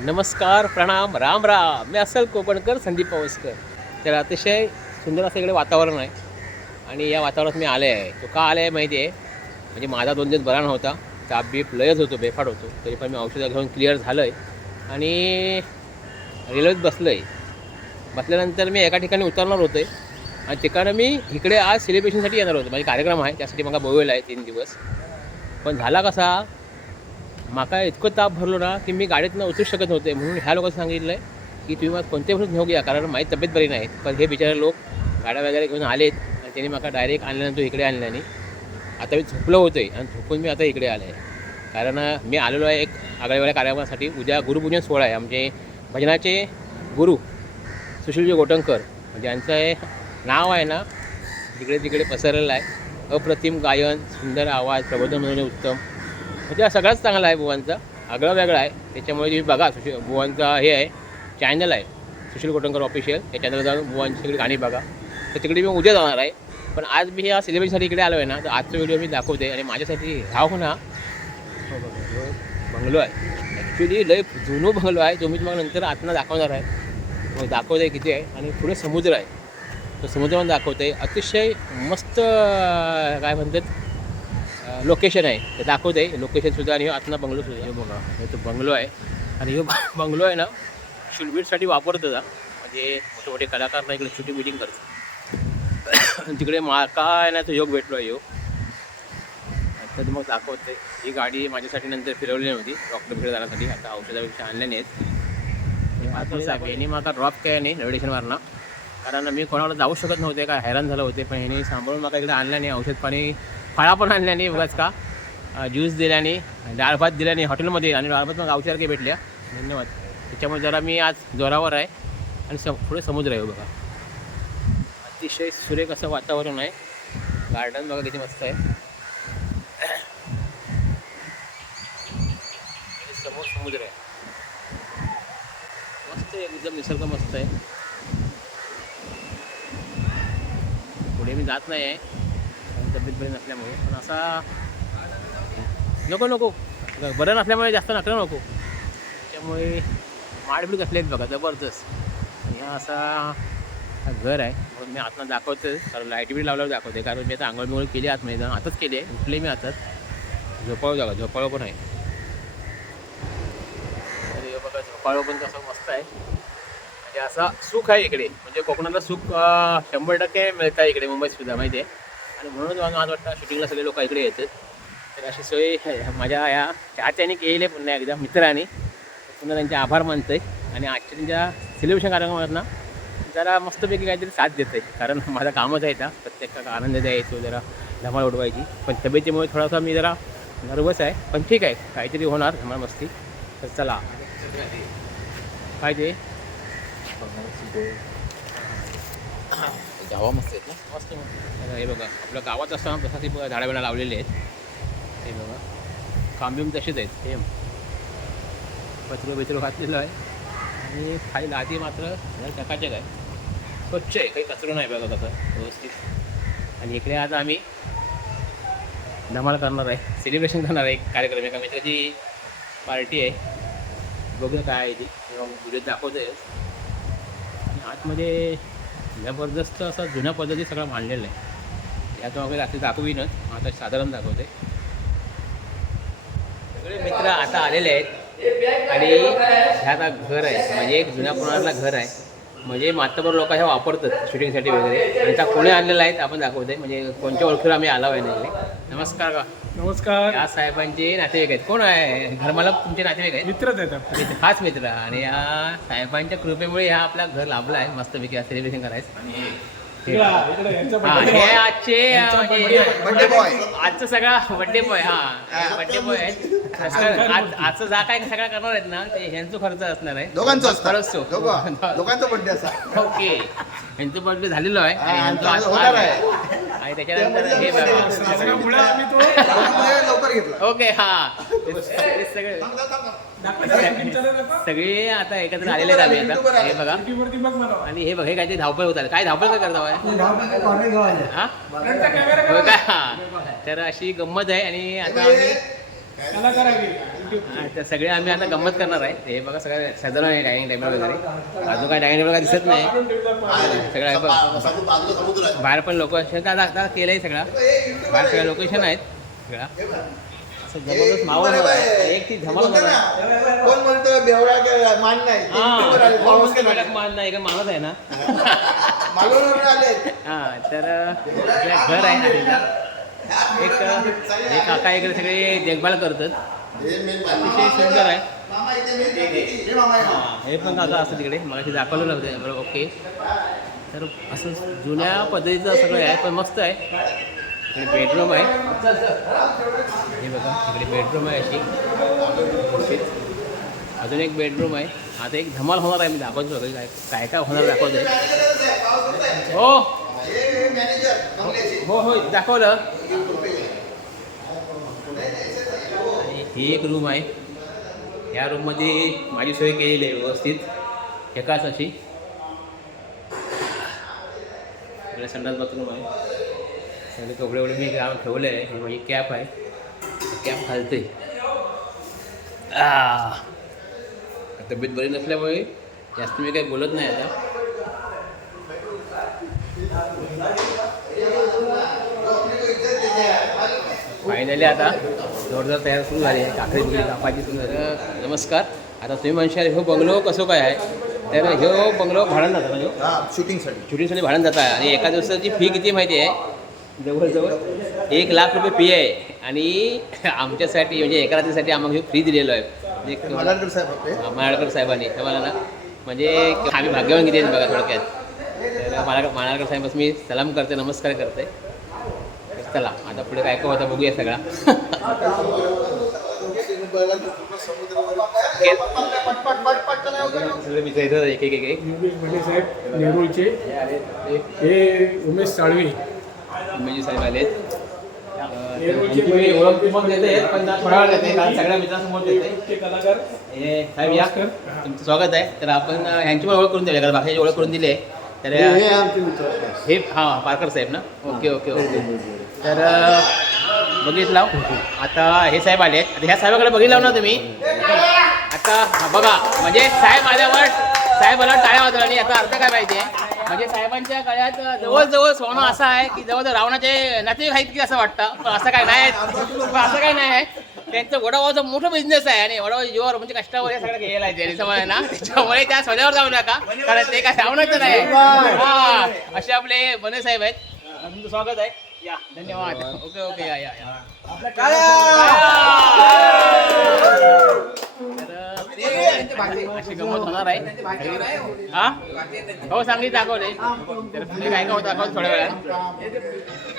नमस्कार प्रणाम राम राम. मी असल कोकणकर संदीप पवसकर. तर अतिशय सुंदर असं इकडे वातावरण आहे. आणि या वातावरणात मी आले आहे. तो का आले आहे माहिती आहे? म्हणजे माझा दोन दिवस बरा नव्हता. ताप बीप लयच होतो बेफाट होतो. तरी पण मी औषधं घेऊन क्लिअर झालं आहे आणि रेल्वेत बसलो आहे बसल्यानंतर मी एका ठिकाणी उतरणार होतो. आहे आणि ठिकाणं मी इकडे आज सेलिब्रेशनसाठी येणार होतो. माझे कार्यक्रम आहे. त्यासाठी मला बोवेल आहे तीन दिवस. पण झाला कसा? माका इतकं ताप भरलो ना की मी गाडीतनं उतरू शकत नव्हते. म्हणून ह्या लोकांना सांगितलं आहे की तुम्ही मला कोणत्या वस्तू घेऊ घ्या कारण माझी तब्येत बरी नाही. पण हे बिचारे लोक गाड्या वगैरे घेऊन आलेत आणि त्यांनी मला डायरेक्ट आणल्यानंतर इकडे आणल्याने आता मी झोपलो होतो आहे आणि झोपून मी आता इकडे आलो आहे कारण मी आलेलो आहे एक आगळ्यावेगळ्या कार्यक्रमासाठी. उद्या गुरुपूजन सोहळा आहे. आमचे भजनाचे गुरु सुशीलजी गोटंकर म्हणजे यांचं हे नाव आहे ना तिकडे तिकडे पसरलेलं आहे. अप्रतिम गायन सुंदर आवाज प्रबोधन म्हणून उत्तम. म्हणजे हा सगळाच चांगला आहे बुवांचा. आगळा वेगळा आहे. त्याच्यामुळे तुम्ही बघा सुशील बुवांचा हे आहे चॅनल आहे. सुशील कोटणकर ऑफिशियल या चॅनलला जाऊन बुवांची सगळी गाणी बघा. तर तिकडे मी उद्या जाणार आहे. पण आज मी या सेलिब्रेशनसाठी इकडे आलो आहे ना तर आजचा व्हिडिओ मी दाखवते. आणि माझ्यासाठी हा हो ना हो बंगलो आहे. ॲक्च्युली लय जुनो बंगलो आहे. जो मी तुम्हाला नंतर आतनं दाखवणार आहे. मग दाखवते किती आहे. आणि पुढे समुद्र आहे. तो समुद्र पण दाखवते. अतिशय मस्त काय म्हणतात? लोकेशन आहे. ते दाखवते. लोकेशनसुद्धा आणि आतनं बंगलो सुद्धा. हे बघा हे तो बंगलो आहे. आणि ह्यो बंगलो आहे ना शूटबीटसाठी वापरतो जा. म्हणजे मोठे मोठे कलाकार ना इकडे शूटिंग बिटिंग करतात. तिकडे माका आहे ना तो योग भेटलो आहे योग तर मग दाखवते. ही गाडी माझ्यासाठी नंतर फिरवली नव्हती डॉक्टर फिरत जाण्यासाठी. आता औषधापेक्षा आणल्याने आहेत. यांनी मला ड्रॉप केला नाही रेडिएशनवरनं कारण मी कोणाला जाऊ शकत नव्हते काय हैराण झालं होते. पण ह्याने सांभाळून मला इकडे आणलं नाही. औषध पाणी फळा पण आणल्याने बघाच का? ज्यूस दिल्याने डाळ भात दिल्याने हॉटेलमध्ये आणि डाळ भात मग भेटल्या. धन्यवाद. त्याच्यामुळे जरा मी आज जोरावर आहे आणि सम पुढे समुद्र आहे हो बघा. अतिशय सुरेख असं वातावरण आहे. गार्डन बघा किती मस्त आहे. समोर समुद्र आहे. मस्त आहे एकदम निसर्ग मस्त आहे. पुढे मी जात नाही आहे. तब्येत बरी नसल्यामुळे. पण असा नको नको. बरं नसल्यामुळे जास्त नकलं नको. त्यामुळे माडबीड कसले आहेत बघा जबरदस्त. ह्या असा घर आहे. म्हणून मी आतनं दाखवतो कारण लाइट बिल लावल्यावर दाखवते कारण मी आता आंघोळ बिंगोळ केली आतमध्ये. जाऊन आताच केली आहे. उठले मी आताच. झोपाळू जागा झोपाळू पण आहे. बघा झोपाळू पण कसं मस्त आहे. म्हणजे असा सुख आहे इकडे. म्हणजे कोकणाला सुख शंभर टक्के मिळतं आहे इकडे मुंबईत सुद्धा माहिती आहे. आणि म्हणून मला आज वाटतं शूटिंगला सगळे लोक इकडे येतात तर अशी सोय माझ्या या चाहत्याने केली आहे पुन्हा एकदा मित्रांनी. पुन्हा त्यांचे आभार मानतोय. आणि आजच्या त्यांच्या सेलिब्रेशन कार्यक्रमात ना जरा मस्तपैकी काहीतरी साथ देत आहे कारण माझा कामच आहे त्या प्रत्येकाला आनंद द्यायचो जरा धमाल उडवायची. पण तब्येतीमुळे थोडासा मी जरा नर्वस आहे. पण ठीक आहे काहीतरी होणार धमाल मस्ती. तर चला. काय ते गावा मस्त आहेत ना? मस्त मस्त हे बघा आपल्या गावात असताना तसा ती झाडं बिळा लावलेली आहेत. हे बघा. कांबिम तसेच आहेत सेम. कचरो बिचरो घातलेलं आहे. आणि खाली लादी मात्र जरा चकाचक आहे. स्वच्छ आहे काही कचरो नाही बघा कसं व्यवस्थित. आणि इकडे आज आम्ही धमाल करणार आहे सेलिब्रेशन करणार आहे कार्यक्रम. एका मित्राची पार्टी आहे. बघूया काय आहे ती. किंवा व्हिडिओ दाखवतो आहे आतमध्ये जबरदस्त असं जुन्या पद्धती सगळं मांडलेलं आहे. यात वगैरे रात्री दाखवीनच. आता साधारण दाखवते. सगळे मित्र आता आलेले आहेत. आणि हे आता घर आहे. म्हणजे एक जुन्या पुराणातला घर आहे. म्हणजे मातबर लोक ह्या वापरतात शूटिंगसाठी वगैरे. आणि त्या कोणी आणलेला आहेत आपण दाखवते म्हणजे कोणत्या ओळखीला आम्ही आलो आहे ना इकडे नमस्कार का? नमस्कार. या साहेबांचे नातेवाईक आहेत. कोण आहे? घरमालक तुमचे नातेवाईक आहेत? मित्रच आहेत आपले. मित्र- खास मित्र. आणि या साहेबांच्या कृपेमुळे हा आपला घर लाभला आहे. मस्तपैकी सेलिब्रेशन करायचं. आणि हे-. आजचे म्हणजे birthday boy. आजचा सगळा बड्डे बॉय हा. बड्डे बॉय आहेत. आज- आजचं जा काय सगळं करणार आहेत ना ते ह्यांचा खर्च असणार आहे. दोघांचं असतं. खरंच तो. दोघं. दोघांचा बड्डे असा. ओके. ह्यांचं बर्थडे झालेलो आहे. आणि हा, ह्यांचं आज होणार आहे. आणि त्याच्यानंतर हे बघा. सासऱ्यामुळे आम्ही तो त्यामुळे लवकर घेतला. ओके हा. सगळे दाखवा. सगळे आता एकत्र आलेले आहेत आम्ही आता. हे बघा. आणि हे बघ हे काहीतरी धावपळ होतात काय धावपळ काय करता? हा तर अशी गंमत आहे आणि आता आम्ही सगळे आम्ही आता गंमत करणार आहे. हे बघा सगळं सजवलं आहे डायनिंग टेबल वगैरे. अजून काय डायनिंग टेबल काय दिसत नाही. सगळं आहे. बाहेर पण लोक आता आता केलंय सगळं. बाहेर सगळं लोकेशन आहेत. सगळं. असं जबरदस्त मावळ आहे. एक ती धमाल. कोण म्हणतो बेवडा काय मान नाही? ते हा, आले, पाऊस माल नाही? का माणूस आहे ना? मालवणवरून आले. हा तर आपलं घर आहे आलेलं. एक हे काका इकडे सगळे देखभाल करतात. अतिशय सुंदर आहे. हे पण काका असतं तिकडे. मगाशी दाखवलं नव्हतं बरोबर ओके. तर असं जुन्या पद्धतीचं सगळं आहे पण मस्त आहे. इकडे बेडरूम आहे. हे बघा इकडे बेडरूम आहे अशी. अजून एक बेडरूम आहे. आता एक धमाल होणार आहे मी दाखवतो सगळं. काय काय काय होणार दाखवतोय. हो. हो हो दाखवलं. आणि ही एक रूम आहे. ह्या रूममध्ये माझी सोय केलेली आहे व्यवस्थित. एकाच अशी. इकडे संडास बाथरूम आहे. सगळे कपडे वगैरे मी गाव ठेवले आहे. ही माझी कॅप आहे. कॅप घालते आ. तब्येत बरी नसल्यामुळे जास्त मी काही बोलत नाही आता. फायनली आता जोरदार तयार सुरू झाली आहे. काकडी बिकडी कापायची सुरू झाली. नमस्कार. आता तुम्ही म्हणशाल ह्यो बंगलो कसो काय आहे? तर ह्यो बंगलो भाडण जाता म्हणजे. हा शूटिंगसाठी शूटिंगसाठी भाडण जात आहे. आणि एका दिवसाची फी किती माहिती आहे? जवळजवळ एक लाख रुपये फी आहे. आणि आमच्यासाठी म्हणजे एका रात्रीसाठी आम्हाला फ्री दिलेलो आहे. म्हणजे साहेब साहेबांनी. मला ना म्हणजे आम्ही भाग्यवान किती बघा थोडक्यात. तर मानाळकर मानाळकर साहेब मी सलाम करते नमस्कार करते. चला आता पुढे काय काय होतं बघूया सगळा. एक एक एक ते हे उमेश साळवी. उमेशजी साहेब मी ओळख मग देते पण थोडा वेळ देते कारण सगळ्या मित्रांसमोर देते. कलाकार. हे साहेब या. तुमचं स्वागत आहे. तर आपण ह्यांची पण ओळख करून दिली कारण बाकीची ओळख करून दिली आहे. तर हे. हे हां पारकर साहेब ना? Okay okay okay. तर बघितला आता हे साहेब आले आहेत आता ह्या साहेबाकडे बघितला ना तुम्ही. आता बघा. म्हणजे साहेब आल्यावर साहेब आल्यावर टाळ्या वाजवल्या आणि याचा अर्थ काय पाहिजे? म्हणजे साहेबांच्या गळ्यात जवळजवळ सोनं असं आहे की जवळ रावणाचे नाते आहेत की असं वाटतं. पण असं काय नाही पण असं काय नाही आहे. त्यांचं वडापावचा मोठं बिझनेस आहे आणि वडापाव जीवावर म्हणजे कष्टावर हे सगळं गेलेलं आहे समज ना त्याच्यामुळे त्या सोन्यावर जाऊ नका. कारण ते काय रावणाचं नाही हा असे आपले बने साहेब आहेत. तुमचं स्वागत आहे. या धन्यवाद. ओके ओके या या या तर अशी गमत होणार आहे. हा? हो सांगली दाखवले तर पुढे काय काय होतं दाखवत थोड्या वेळात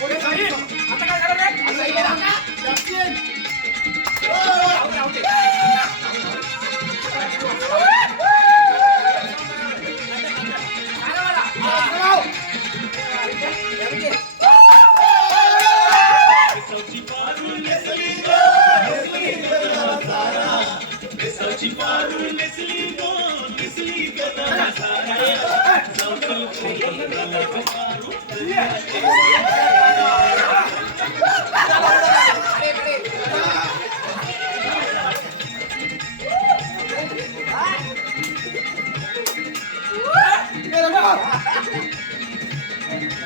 कोणी खाईल आता काय करणार आहे? आता येईल आता? जास्ती आहे. ओ, राहू दे, राहू दे. Oh!